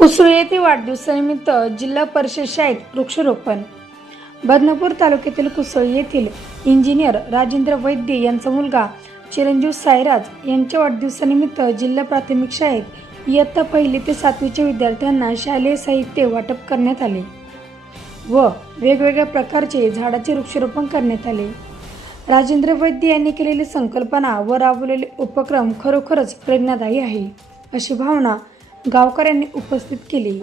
कुसळी येथे वाढदिवसानिमित्त जिल्हा परिषद शाळेत वृक्षारोपण. बदनापूर तालुक्यातील कुसळ येथील इंजिनियर राजेंद्र वैद्य यांचा मुलगा चिरंजीव सायराज यांच्या वाढदिवसानिमित्त जिल्हा प्राथमिक शाळेत इयत्ता पहिली ते सातवीच्या विद्यार्थ्यांना शालेय साहित्य वाटप करण्यात आले व वेगवेगळ्या प्रकारचे झाडाचे वृक्षारोपण करण्यात आले. राजेंद्र वैद्य यांनी केलेली संकल्पना व राबवलेले उपक्रम खरोखरच प्रेरणादायी आहे अशी भावना गावकऱ्यांनी उपस्थित केली.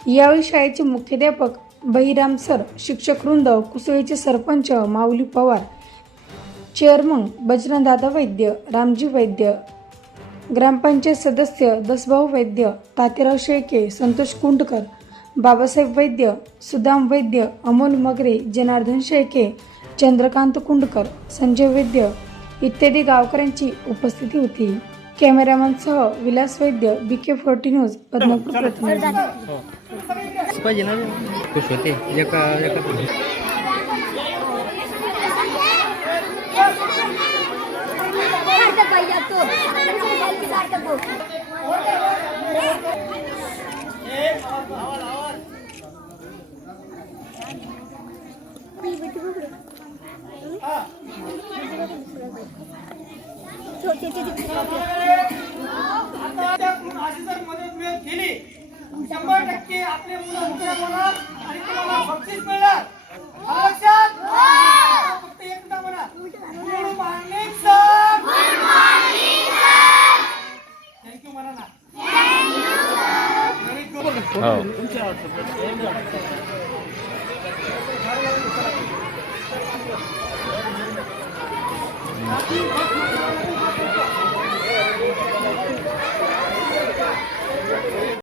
यावेळी शाळेचे मुख्याध्यापक बहिराम सर शिक्षक वृंद कुसळीचे सरपंच माऊली पवार चेअरमन बजरंगदादा वैद्य रामजी वैद्य ग्रामपंचायत सदस्य दसभाऊ वैद्य तातेराव शेळके संतोष कुंडकर बाबासाहेब वैद्य सुदाम वैद्य अमोल मगरे जनार्दन शेळके चंद्रकांत कुंडकर संजय वैद्य इत्यादी गावकऱ्यांची उपस्थिती होती. कॅमेरामॅनसह Vilas Vaidya B K forty news Badnapur प्रतिनिधी पाहिजे ना खुश होते. एका एका सार्थक पाहिजे तो सार्थक भाऊ अशी जर मदत मिळत गेली शंभर टक्के आपले मुलं हुशार होणार आणि तुम्हाला बक्षीस मिळणार फक्त एकदा म्हणा गुड मॉर्निंग सर थँक्यू म्हणा ना Very good.